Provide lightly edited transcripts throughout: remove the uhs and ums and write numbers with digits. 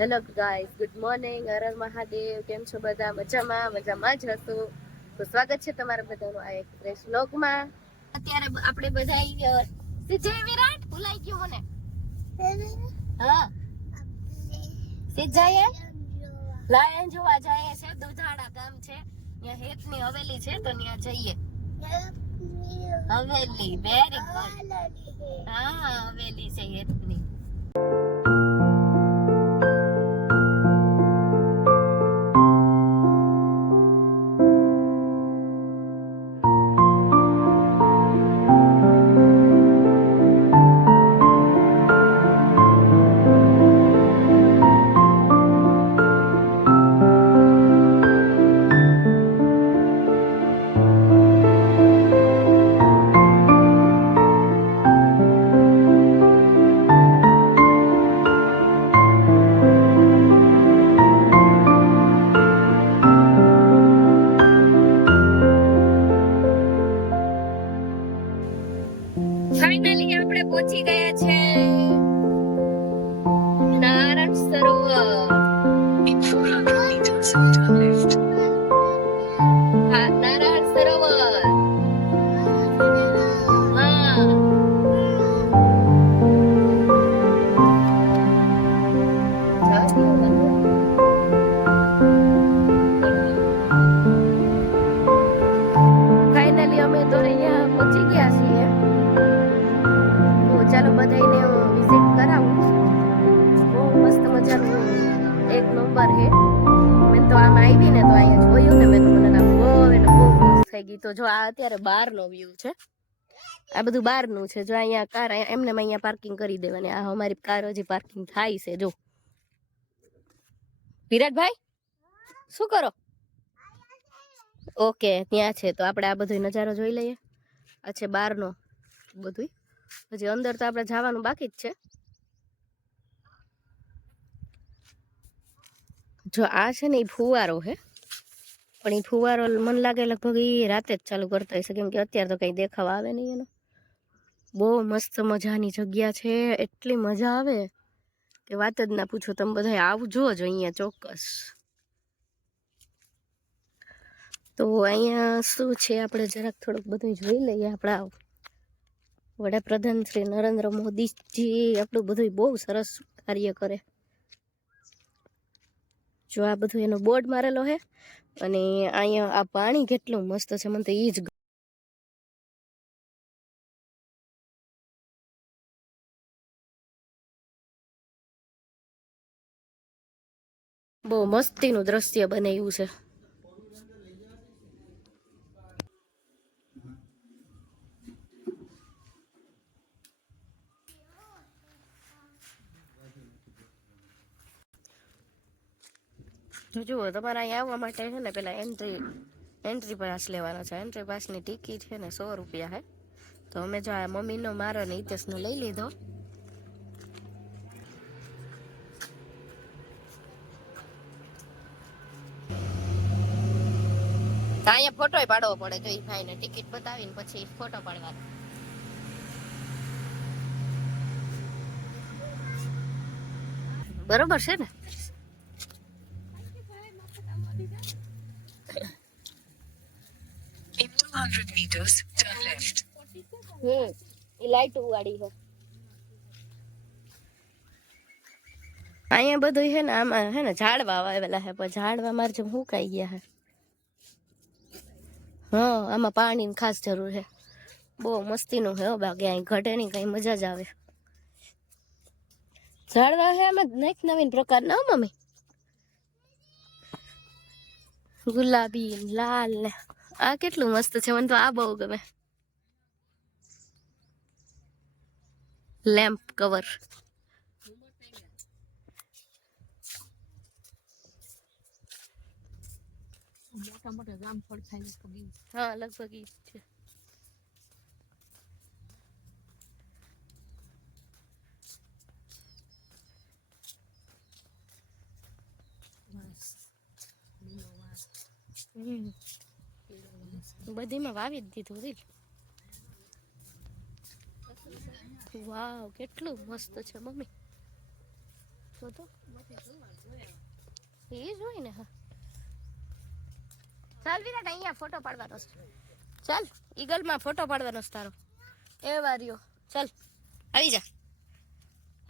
Hello guys, good morning. Har Har Mahadev. કેમ છો બધા? મજામાં જ હશો. તો સ્વાગત છે તમારા બધાનું આ એક ફ્રેશ વ્લોગમાં. અત્યારે આપણે બધા સીજે વિરાટ ભૂલાઈ ગયું મને. હા સીજાએ લાયન જોવા જાય છે. દુધાળા ગામ છે, ત્યાં હેતની હવેલી છે, તો ત્યાં જઈએ. Haveli very good. હા, હવેલી છે હેતની. ફાઇનલી આપણે પહોંચી ગયા છે નારાયણ સરોવર. હા, નારાયણ સરોવર. હા, ફાઇનલી અમે તો અહીંયા પહોંચી ગયા છીએ. તો ચાલો બધાને વિઝિટ કરાવું. બહુ મસ્ત મજાનું એક નંબર હે. મેં તો આમ આવી ને તો અહીંયા જોયું ને મેં તો મને બહુ એટલે બહુ ખુશ થઈ ગઈ. તો જો આ અત્યારે બહારનો વ્યૂ છે. આ બધું બહારનું છે. જો અહીંયા કાર એમને અહીંયા પાર્કિંગ કરી દેવાની. આ અમારી કાર હજી પાર્કિંગ થાય છે. જો વિરાટભાઈ શું કરો? ઓકે, ત્યાં છે. તો આપણે આ બધો નજારો જોઈ લઈએ. આ છે બહારનો બધું. હજી અંદર તો આપણે જવાનું બાકી જ છે. જો આ છે ને એ ફુવારો છે, પણ એ ફુવારો મને લાગે લગભગ એ રાતે જ ચાલુ કરતા હશે, કેમ કે અત્યારે તો કઈ દેખાવા આવે નહીં એનો. બહુ મસ્ત મજાની જગ્યા છે. એટલી મજા આવે કે વાત જ ના પૂછો. તમે બધા આવજો જ અહીંયા ચોક્કસ. તો અહીંયા શું છે આપણે જરાક થોડુંક બધું જોઈ લઈએ. આપણા વડાપ્રધાન શ્રી નરેન્દ્ર મોદીજી આપણું બધું બહુ સરસ કાર્ય કરે. જો આ બધું એનો બોર્ડ મારેલો છે, અને અહીંયા આ પાણી કેટલું મસ્ત છે. મને તો એ જ બહુ મસ્તીનું દ્રશ્ય બનાવ્યું છે. જો જુઓ, તમારે અહીંયા આવવા માટે છે ને પેલા એન્ટ્રી પાસ લેવાનો છે. એન્ટ્રી પાસની ટિકિટ છે ને 100 રૂપિયા છે. તો અમે જો આ મમ્મીનો, મારો ને હિતેશનો લઈ લીધો. અહીંયા ફોટો પાડવો પડે. જો એ ભાઈને ટિકિટ બતાવીને પછી ફોટો પાડવાનો. બરોબર છે ને? In 200 meters, turn left. A light વાળી છે. અહીંયા બધું છે ને, આમાં છે ને ઝાડવા વાવેલા છે, પણ ઝાડવા મારે જેમ સુકાઈ ગયા છે. હા, આમાં પાણીની ખાસ જરૂર છે. બહુ મસ્તીનું છે બાકી અહીં ઘટે નહીં, કઈ મજા જ આવે. ઝાડવા છે આમાં નવીન પ્રકારના. મમ્મી ગુલાબી, લાલ ને આ કેટલું મસ્ત છે. મને તો આ બહુ ગમે. Lamp cover. મોટા મોટા જામફળ થાય. હા, લગભગ ઈ છે. બધીમાં વાવી જ દીધું. વાવ, કેટલું મસ્ત છે મમ્મી. તો એ જોઈ ને. હા ચાલ વિરાટ, અહીંયા ફોટો પાડવાનો છે. ચાલ ઈગલમાં ફોટો પાડવાનો છે તારો. એ વાર્યો ચાલ આવી જા,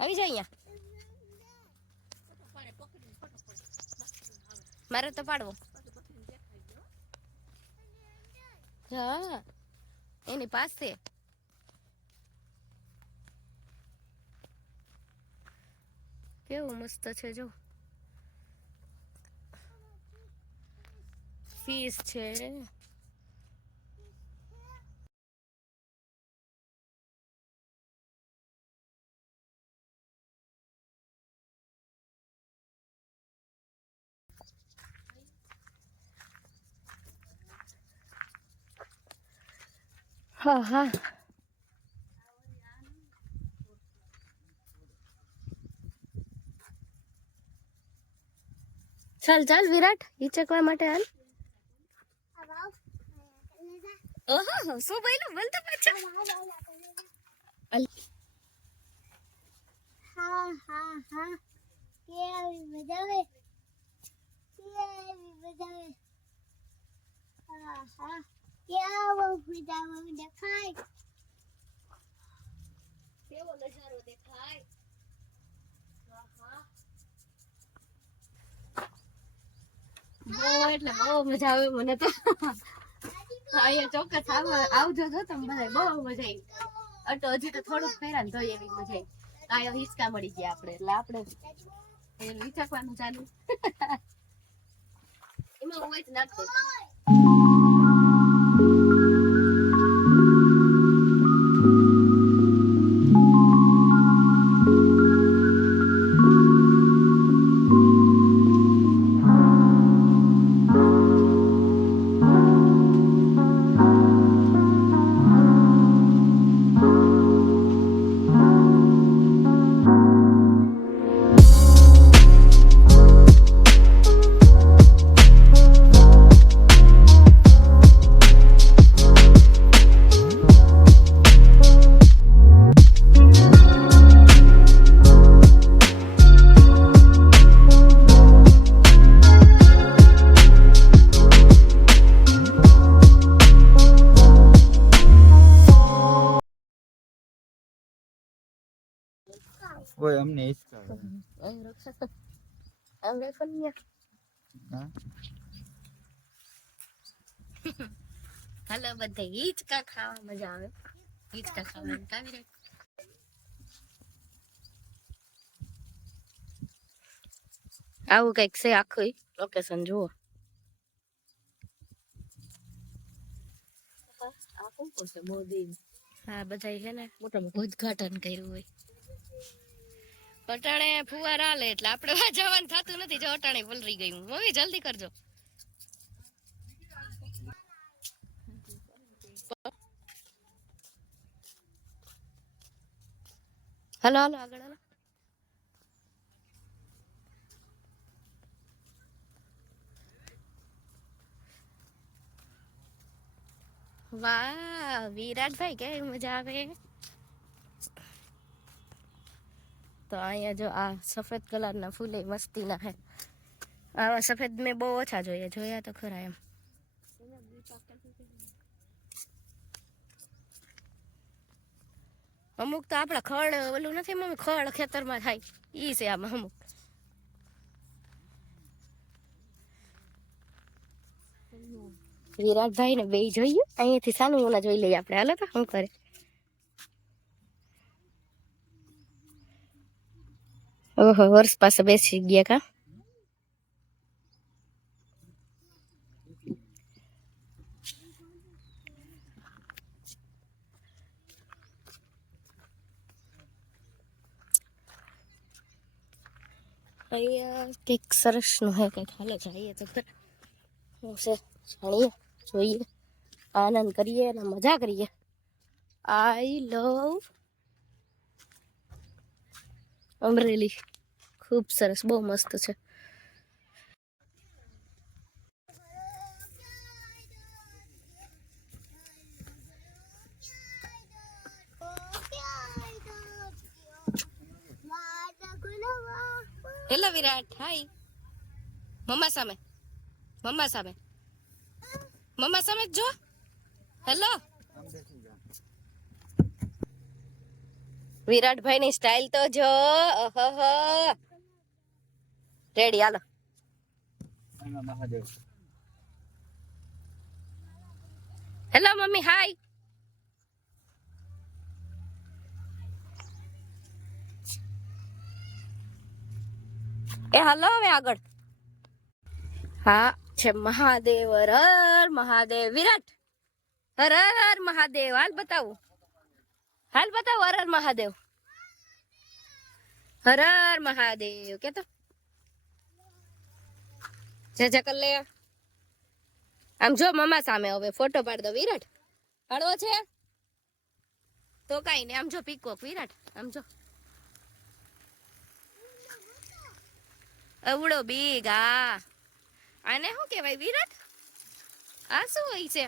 આવી જા અહીંયા. મારે તો પાડવો. હા એની પાસે કેવું મસ્ત છે જો. ફીસ છે. હા હા ચાલ ચાલ વિરાટ, હિચકવા માટે હાલ. ઓહો શું બોલ્યો, બોલ તો પાછો. હા હા હા કે આવી બજાવે કે આવી બજાવે હા હા કે આવો બજાવો દેખાય કેવો નજારો દેખાય. બહુ એટલે બહુ મજા આવે મને તો. અહીંયા ચોક્કસ આવજો જો તમે બધા, બહુ મજા આવી. અટો હજી તો થોડુંક ફેરા ને તો એવી મજા આવી. આયો હિંચકા મળી ગયા આપણે, એટલે આપણે વિચારવાનું ચાલુ. એમાં હોય જ નાખતો. ઓય અમને હિચકા હાલો બધા હિચકા ખાવા મજા આવે. હિચકા ખાવાનું કાવી રે. આવું કઈક છે આખું લોકેશન જુઓ. હા બધા છે ને મોટા મોટું ઉદઘાટન કર્યું હોય. અટાણે ફુવાર આલે એટલે આપણે જવાનું થતું નથી. જો અટાણે પલરી ગયું. મમ્મી જલ્દી કરજો. હાલો હાલો આગળ હાલો. વાહ વિરાટભાઈ કેવી મજા આવે. તો અહીંયા જો આ સફેદ કલરના ફૂલે મસ્તીના હે. આવા સફેદ મેં બહુ ઓછા જોયા તો ખરા એમ. અમુક તો આપડા ખડ ઓલું નથી મમ્મી, ખડ ખેતરમાં થાય ઈ છે આમાં અમુક. વિરાટભાઈ ને બે જોઈએ અહીંયાથી સાનું ઓલા જોઈ લઈએ આપણે. હાલો તો શું કરે. ઓહો વર્ષ પાસે બેસી ગયા કા. અહીંયા કંઈક સરસ નું હે કંઈક. હાલો જઈએ તો ખરા શું છે જાણીએ, જોઈએ, આનંદ કરીએ અને મજા કરીએ. આઈ લવ અમરેલી. ખૂબ સરસ, બહુ મસ્ત છે. હેલો વિરાટ, હાય. મમ્મા સામે, મમ્મા સામે, મમ્મા સામે જ જો. હેલો. આમ બેસી જા. વિરાટભાઈ ની સ્ટાઇલ તો જો. ઓહો. રેડી, હાલો. એમાં મહાદેવ. હેલો મમ્મી, હાય. એ હાલો હવે આગળ. હા છે મહાદેવ. હર હર મહાદેવ. વિરાટ, હર હર મહાદેવ. હાલ બતાવું, હાલ બતાવું. હર હર મહાદેવ, હર હર મહાદેવ કેતો. જય કર લે. આમ જો મમ્મા સામે હવે ફોટો પાડ દો. વિરાટ પાડવો છે તો કઈ નઈ. આમ જો પીકોક. વિરાટ આમ જો. અવડો બીગ. આને શું કેવાય વિરાટ? આ શું હોય છે?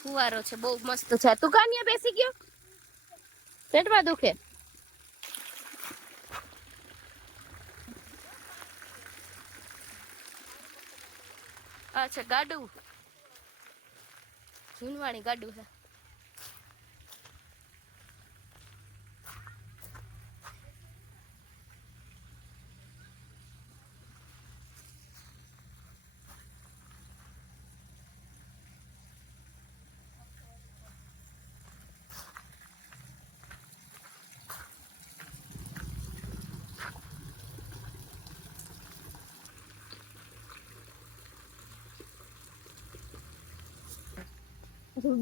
ફુવારો છે, બહુ મસ્ત છે. તું કાન્યા બેસી ગયો? પેટમાં દુખે? અચ્છા, ગાડું જૂનવાણી ગાડું છે.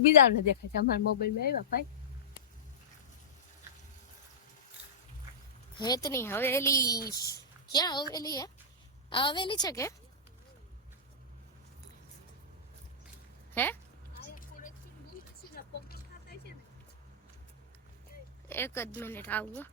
બીજા ને દેખાય છે અમારા મોબાઈલ માં આવ્યા ભાઈ. હેતની હવેલી. ક્યાં હવેલી હે? આ હવેલી છે કે હે? એક જ મિનિટ આવું.